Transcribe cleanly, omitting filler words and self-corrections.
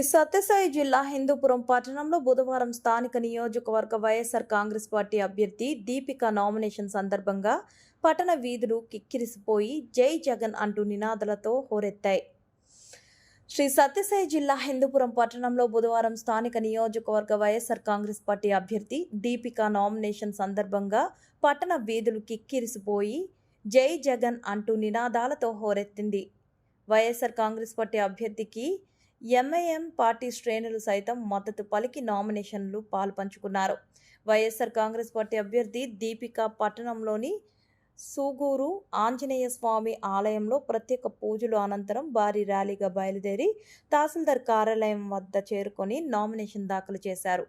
శ్రీ సత్యసాయి జిల్లా హిందూపురం పట్టణంలో బుధవారం స్థానిక నియోజకవర్గ వైఎస్ఆర్ కాంగ్రెస్ పార్టీ అభ్యర్థి దీపిక నామినేషన్ సందర్భంగా పట్టణ వీధులు కిక్కిరిసిపోయి జై జగన్ అంటూ నినాదాలతో హోరెత్తాయి. శ్రీ సత్యసాయి జిల్లా హిందూపురం పట్టణంలో బుధవారం స్థానిక నియోజకవర్గ వైఎస్ఆర్ కాంగ్రెస్ పార్టీ అభ్యర్థి దీపిక నామినేషన్ సందర్భంగా పట్టణ వీధులు కిక్కిరిసిపోయి జై జగన్ అంటూ నినాదాలతో హోరెత్తింది. వైఎస్ఆర్ కాంగ్రెస్ పార్టీ అభ్యర్థికి ఎంఐఎం పార్టీ శ్రేణులు సైతం మద్దతు పలికి నామినేషన్లు పాల్పంచుకున్నారు. వైఎస్ఆర్ కాంగ్రెస్ పార్టీ అభ్యర్థి దీపిక పట్టణంలోని సూగూరు ఆంజనేయ స్వామి ఆలయంలో ప్రత్యేక పూజలు అనంతరం భారీ ర్యాలీగా బయలుదేరి తహసీల్దార్ కార్యాలయం వద్ద చేరుకొని నామినేషన్ దాఖలు చేశారు.